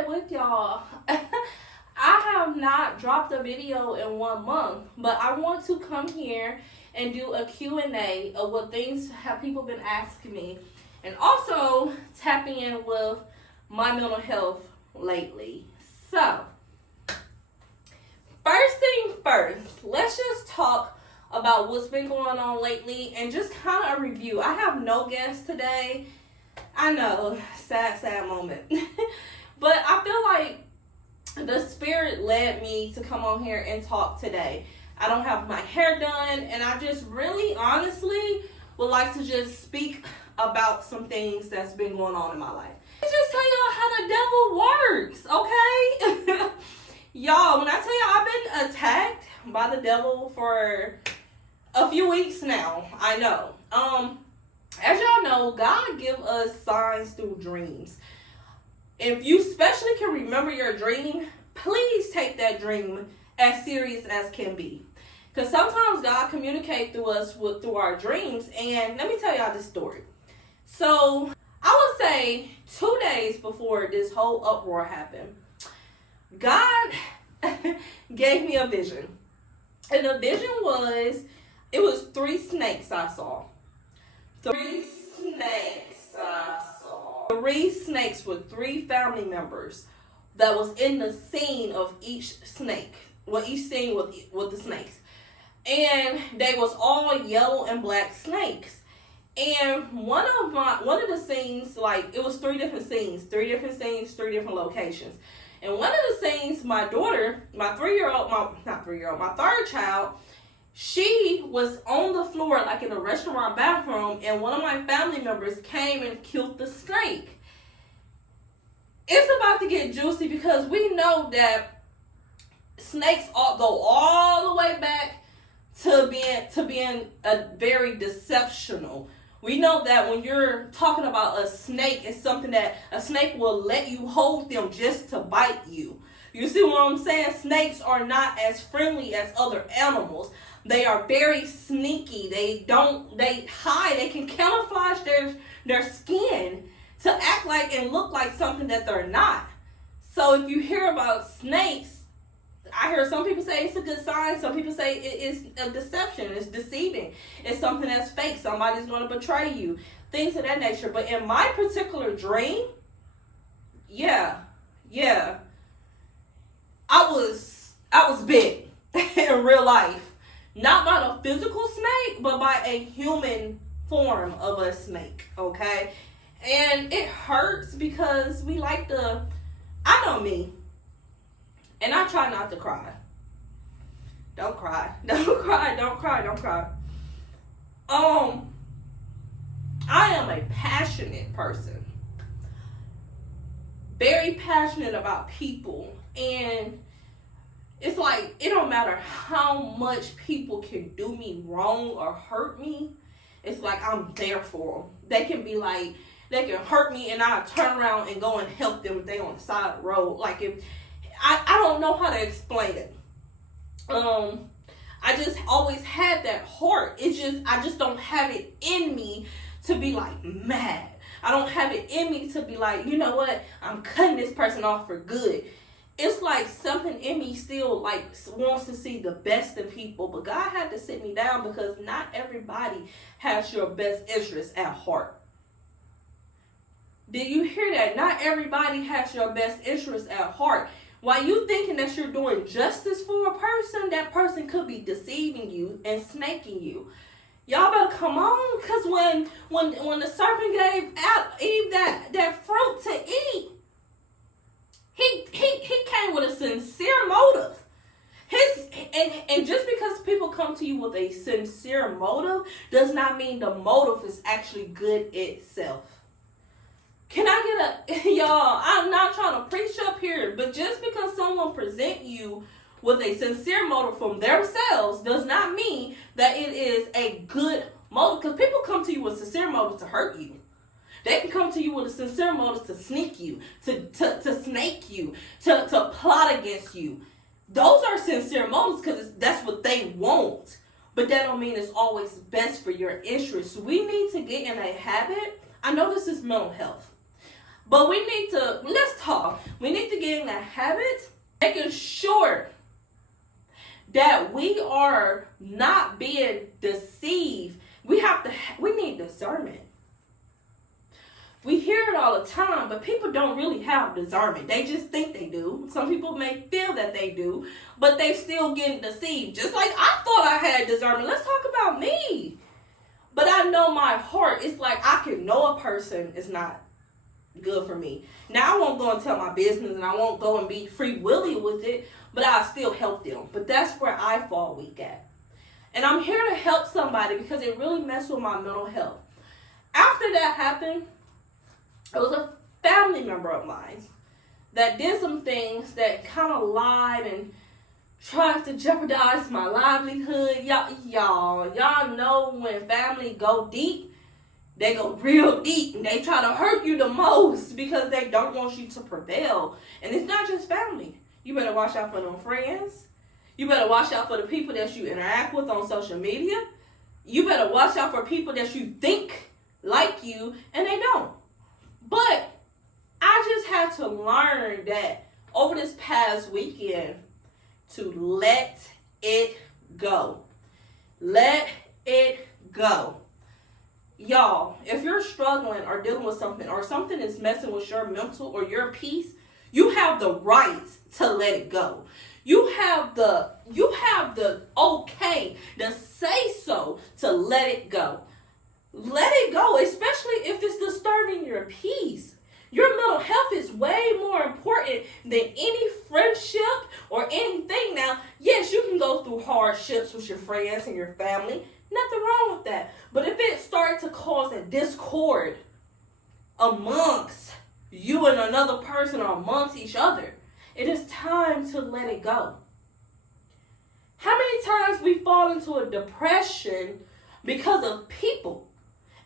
it with y'all. I have not dropped a video in 1 month, but I want to come here and do a Q&A of what things have people been asking me, and also tapping in with my mental health lately. So, first thing first, let's just talk about what's been going on lately and just kind of a review. I have no guests today. I know, sad moment. But I feel like the spirit led me to come on here and talk today. I don't have my hair done, and I just really honestly would like to just speak about some things that's been going on in my life. Just tell y'all how the devil works, okay? Y'all, when I tell y'all I've been attacked by the devil for a few weeks now, I know. As y'all know, God give us signs through dreams. If you especially can remember your dream, please take that dream as serious as can be. Because sometimes God communicates through us through our dreams. And let me tell y'all this story. So, I would say 2 days before this whole uproar happened, God gave me a vision. And the vision was, it was 3 snakes I saw. 3 snakes I saw. 3 snakes with 3 family members that was in the scene of each snake. Well, each scene with the snakes. And they was all yellow and black snakes. And one of the scenes, like, it was 3 different scenes, 3 different locations. And one of the scenes, my daughter, my third child, she was on the floor, like in a restaurant bathroom, and one of my family members came and killed the snake. It's about to get juicy because we know that snakes go all the way back to being a very deceptional. We know that when you're talking about a snake, it's something that a snake will let you hold them just to bite you. You see what I'm saying? Snakes are not as friendly as other animals. They are very sneaky. They hide. They can camouflage their skin to act like and look like something that they're not. So if you hear about snakes, I hear some people say it's a good sign. Some people say it is a deception. It's deceiving. It's something that's fake. Somebody's going to betray you. Things of that nature. But in my particular dream, yeah. I was bit in real life. Not by the physical snake, but by a human form of a snake, okay? And it hurts because I know me. And I try not to cry. Don't cry. I am a passionate person. Very passionate about people. And it's like, it don't matter how much people can do me wrong or hurt me. It's like I'm there for them. They can hurt me and I'll turn around and go and help them if they on the side of the road. Like, if I don't know how to explain it. I just always had that heart. I just don't have it in me to be like mad. I don't have it in me to be like, you know what, I'm cutting this person off for good. It's like something in me still like wants to see the best in people, but God had to sit me down because not everybody has your best interest at heart. Did you hear that? Not everybody has your best interest at heart. While you thinking that you're doing justice for a person, that person could be deceiving you and snaking you. Y'all better come on, because when the serpent gave Eve that fruit to eat, he came with a sincere motive. And just because people come to you with a sincere motive does not mean the motive is actually good itself. Can I get y'all, I'm not trying to preach up here, but just because someone present you with a sincere motive from themselves does not mean that it is a good motive. Because people come to you with sincere motive to hurt you. They can come to you with a sincere motive to sneak you, to snake you, to plot against you. Those are sincere motives because that's what they want. But that don't mean it's always best for your interests. We need to get in a habit. I know this is mental health. But let's talk. We need to get in the habit, making sure that we are not being deceived. We need discernment. We hear it all the time, but people don't really have discernment. They just think they do. Some people may feel that they do, but they still getting deceived. Just like I thought I had discernment. Let's talk about me. But I know my heart. It's like I can know a person is not good for me. Now I won't go and tell my business, and I won't go and be free willy with it, but I'll still help them. But that's where I fall weak at. And I'm here to help somebody because it really messed with my mental health. After that happened, it was a family member of mine that did some things that kind of lied and tried to jeopardize my livelihood. Y'all know when family go deep, they go real deep, and they try to hurt you the most because they don't want you to prevail. And it's not just family. You better watch out for them friends. You better watch out for the people that you interact with on social media. You better watch out for people that you think like you and they don't. But I just had to learn that over this past weekend to let it go. Let it go. Y'all, if you're struggling or dealing with something or something is messing with your mental or your peace, you have the right to let it go. You have the okay to say so to let it go. Let it go, especially if it's disturbing your peace. Your mental health is way more important than any friendship or anything. Now, yes, you can go through hardships with your friends and your family. Nothing wrong with that. But if it starts to cause a discord amongst you and another person or amongst each other, it is time to let it go. How many times we fall into a depression because of people?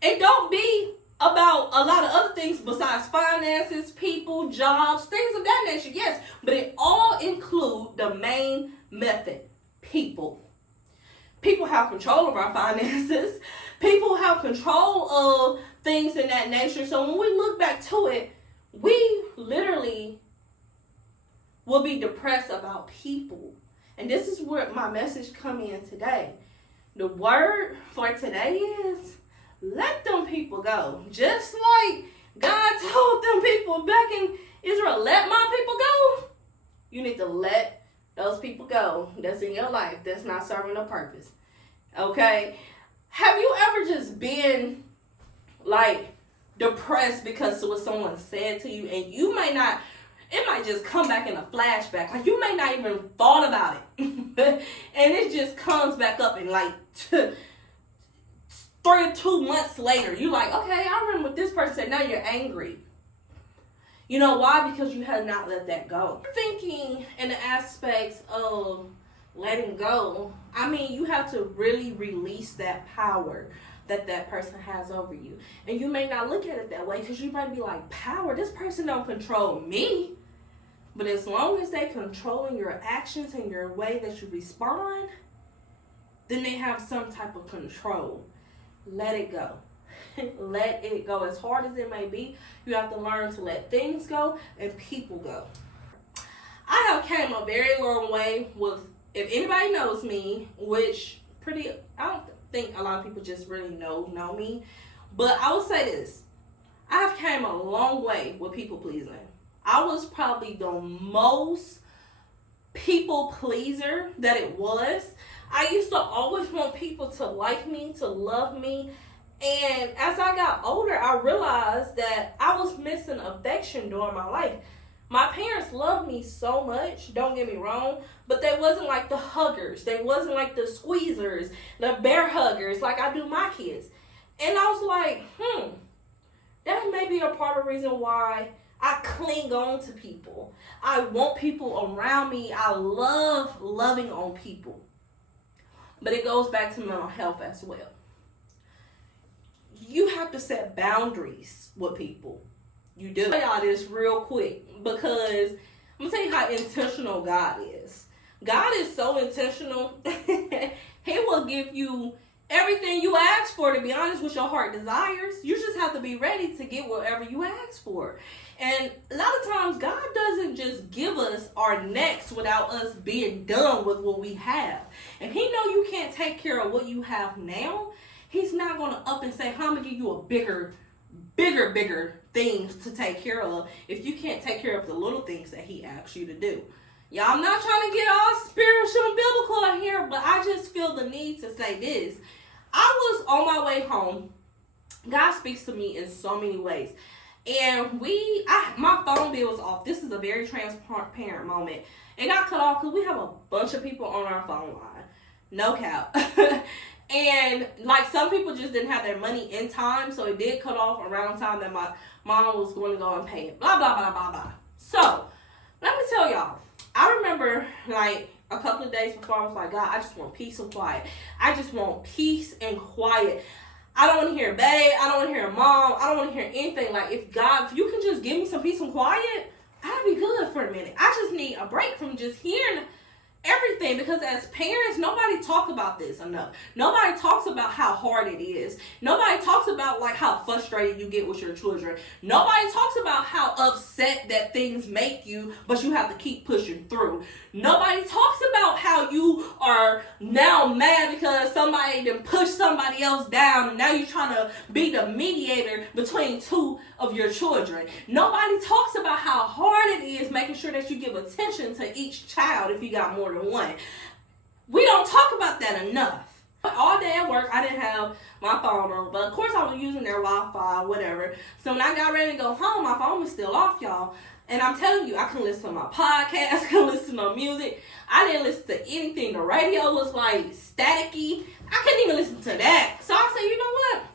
It don't be about a lot of other things besides finances, people, jobs, things of that nature. Yes, but it all include the main method, people. People have control of our finances. People have control of things in that nature. So when we look back to it, we literally will be depressed about people. And this is where my message come in today. The word for today is let them people go. Just like God told them people back in Israel, let my people go. You need to let those people go that's in your life that's not serving a purpose. Okay? Have you ever just been like depressed because of what someone said to you, and you may not, it might just come back in a flashback. Like you may not even thought about it. And it just comes back up in like 2 months later. You're like, okay, I remember what this person said. Now you're angry. You know why? Because you have not let that go. Thinking in the aspects of letting go, I mean, you have to really release that power that person has over you. And you may not look at it that way because you might be like, power? This person don't control me. But as long as they controlling your actions and your way that you respond, then they have some type of control. Let it go. Let it go. As hard as it may be, you have to learn to let things go and people go. I have came a very long way with, if anybody knows me, which I don't think a lot of people just really know me, but I will say this. I have came a long way with people pleasing. I was probably the most people pleaser that it was. I used to always want people to like me, to love me. And as I got older, I realized that I was missing affection during my life. My parents loved me so much, don't get me wrong, but they wasn't like the huggers. They wasn't like the squeezers, the bear huggers like I do my kids. And I was like, that may be a part of the reason why I cling on to people. I want people around me. I love loving on people. But it goes back to mental health as well. You have to set boundaries with people. You do. I'll tell y'all this real quick because I'm going to tell you how intentional God is. God is so intentional. He will give you everything you ask for, to be honest, with your heart desires. You just have to be ready to get whatever you ask for. And a lot of times, God doesn't just give us our next without us being done with what we have. If he know you can't take care of what you have now, he's not going to up and say, I'm going to give you a bigger things to take care of if you can't take care of the little things that he asks you to do. Y'all, I'm not trying to get all spiritual and biblical in here, but I just feel the need to say this. I was on my way home. God speaks to me in so many ways. And my phone bill was off. This is a very transparent moment. It got cut off because we have a bunch of people on our phone line. No cap. And like some people just didn't have their money in time, so it did cut off around the time that my mom was going to go and pay it. Blah, blah, blah, blah, blah. So, let me tell y'all. I remember like a couple of days before, I was like, God, I just want peace and quiet. I just want peace and quiet. I don't want to hear babe. I don't want to hear mom. I don't want to hear anything. Like, if you can just give me some peace and quiet, I'd be good for a minute. I just need a break from just hearing everything, because as parents, nobody talks about this enough. Nobody talks about how hard it is. Nobody talks about like how frustrated you get with your children. Nobody talks about how upset that things make you, but you have to keep pushing through. Nobody talks about how you are now mad because somebody done pushed somebody else down, and now you're trying to be the mediator between two of your children. Nobody talks about how hard it is making sure that you give attention to each child if you got more than one. We don't talk about that enough. All day at work, I didn't have my phone on, but of course I was using their Wi-Fi, whatever. So when I got ready to go home, my phone was still off, y'all. And I'm telling you, I couldn't listen to my podcast, I couldn't listen to music. I didn't listen to anything. The radio was like staticky. I couldn't even listen to that. So I said, you know what?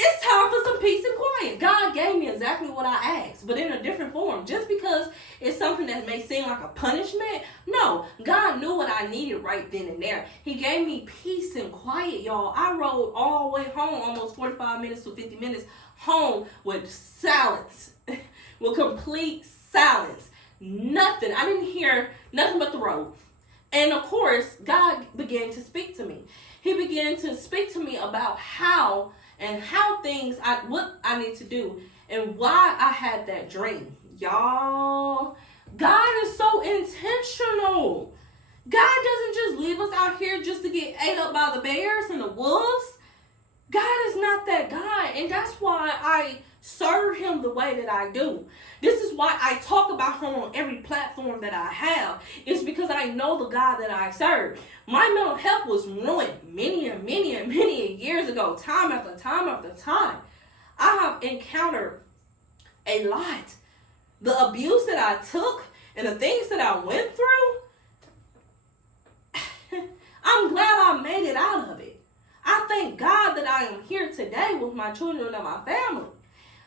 It's time for some peace and quiet. God gave me exactly what I asked, but in a different form. Just because it's something that may seem like a punishment, no. God knew what I needed right then and there. He gave me peace and quiet, y'all. I rode all the way home, almost 45 minutes to 50 minutes home with silence, with complete silence. Nothing. I didn't hear nothing but the road. And of course, God began to speak to me. He began to speak to me about how what I need to do and why I had that dream. Y'all, God is so intentional. God doesn't just leave us out here just to get ate up by the bears and the wolves. God is not that God, and that's why I serve him the way that I do. This is why I talk about him on every platform that I have. It's because I know the God that I serve. My mental health was ruined many years ago, time after time after time. I have encountered a lot. The abuse that I took and the things that I went through, I'm glad I made it out of it. I thank God that I am here today with my children and my family.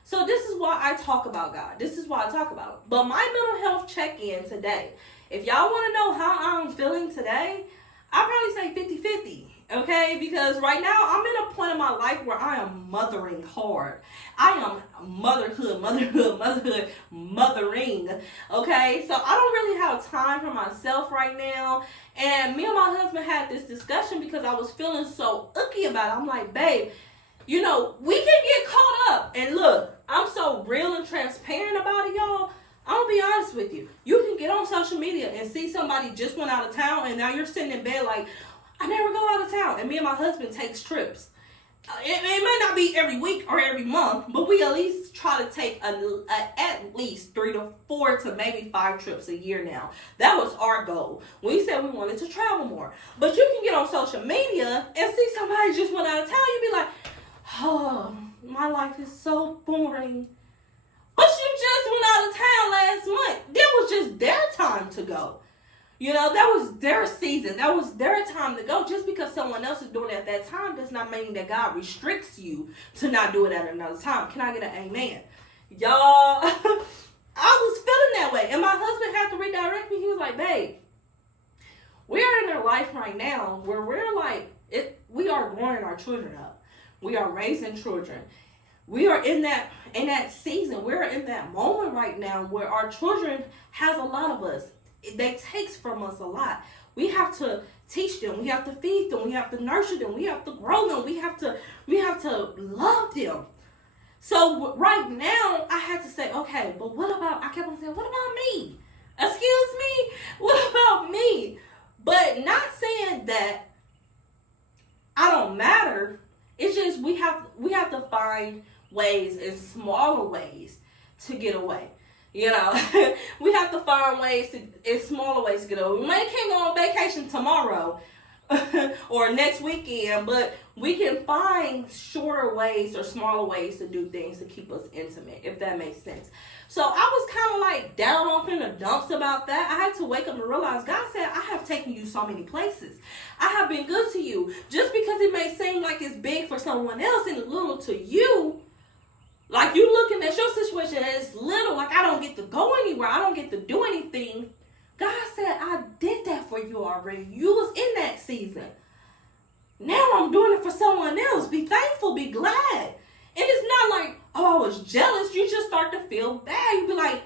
So this is why I talk about God. This is why I talk about it. But my mental health check-in today, if y'all want to know how I'm feeling today, I'll probably say 50-50, okay? Because right now, I'm in a point in my life where I am mothering hard. I am mothering, okay? So I don't really have time for myself right now. And me and my husband had this discussion because I was feeling so icky about it. I'm like, babe, you know, we can get caught up. And look, I'm so real and transparent about it, y'all. I'm going to be honest with you. You can get on social media and see somebody just went out of town, and now you're sitting in bed like, I never go out of town. And me and my husband takes trips. It may not be every week or every month, but we at least try to take at least 3 to 4 to maybe 5 trips a year now. That was our goal. We said we wanted to travel more. But you can get on social media and see somebody just went out of town. You'd be like, oh, my life is so boring. But you just went out of town last month. That was just their time to go. You know, that was their season. That was their time to go. Just because someone else is doing it at that time does not mean that God restricts you to not do it at another time. Can I get an amen? Y'all, I was feeling that way. And my husband had to redirect me. He was like, babe, we are in a life right now where we're like, we are growing our children up. We are raising children. We are in that season. We're in that moment right now where our children has a lot of us. They takes from us a lot. We have to teach them. We have to feed them. We have to nurture them. We have to grow them. We have to love them. So right now, I had to say, okay, but what about, I kept on saying, what about me? Excuse me? What about me? But not saying that I don't matter. It's just we have to find ways, in smaller ways, to get away. You know, we have to find ways in smaller ways to get away. We may can't go on vacation tomorrow or next weekend, but we can find shorter ways or smaller ways to do things to keep us intimate, if that makes sense. So I was kind of like down off in the dumps about that. I had to wake up and realize God said, I have taken you so many places. I have been good to you. Just because it may seem like it's big for someone else and little to you, like you looking at your situation as little, like I don't get to go anywhere, I don't get to do anything. God said, I did that for you already. You was in that season. Now I'm doing it for someone else. Be thankful, be glad. And it's not like, oh, I was jealous. You just start to feel bad. You be like,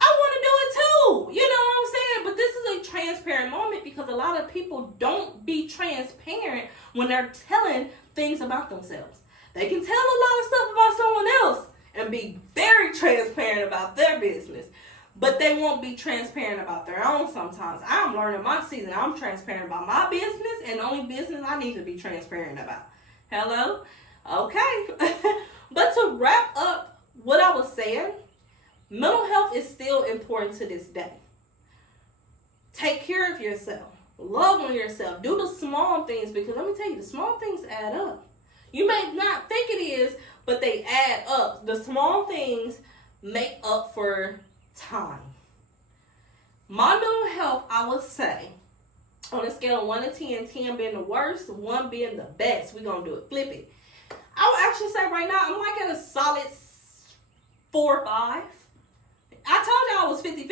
I want to do it too. You know what I'm saying? But this is a transparent moment because a lot of people don't be transparent when they're telling things about themselves. They can tell a lot of stuff about someone else and be very transparent about their business. But they won't be transparent about their own sometimes. I'm learning my season. I'm transparent about my business and the only business I need to be transparent about. Hello? Okay. But to wrap up what I was saying, mental health is still important to this day. Take care of yourself. Love on yourself. Do the small things because let me tell you, the small things add up. You may not think it is, but they add up. The small things make up for time. My mental health, I would say, on a scale of 1 to 10, 10 being the worst, 1 being the best. We're going to do it. Flip it. I would actually say right now, I'm like at a solid 4 or 5. I told you I was 50-50.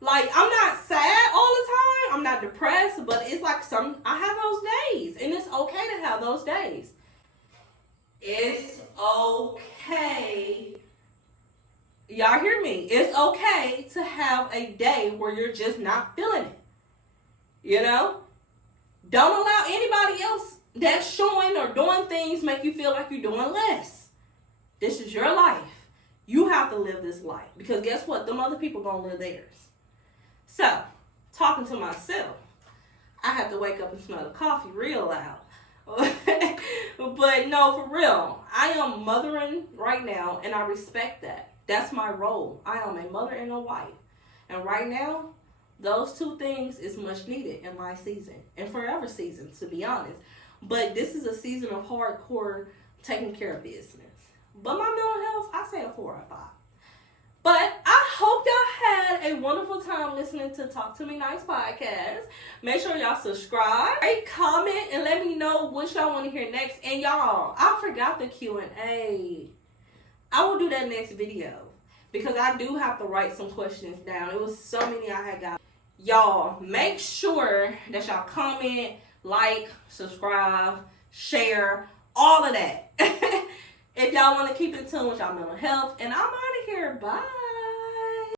Like, I'm not sad all the time. I'm not depressed, but it's like I have those days. And it's okay to have those days. It's okay. Y'all hear me? It's okay to have a day where you're just not feeling it. You know? Don't allow anybody else that's showing or doing things make you feel like you're doing less. This is your life. You have to live this life. Because guess what? Them other people gonna live theirs. So, talking to myself, I have to wake up and smell the coffee real loud. But no, for real, I am mothering right now, and I respect that. That's my role. I am a mother and a wife. And right now, those two things is much needed in my season. And forever season, to be honest. But this is a season of hardcore taking care of business. But my mental health, I say a 4 or 5. But I hope y'all had a wonderful time listening to Talk to Me Nice podcast. Make sure y'all subscribe, rate, comment, and let me know what y'all want to hear next. And y'all, I forgot the Q&A. I will do that next video because I do have to write some questions down. It was so many I had got. Y'all, make sure that y'all comment, like, subscribe, share, all of that. If y'all want to keep in tune with y'all mental health. And I'm out of here. Bye.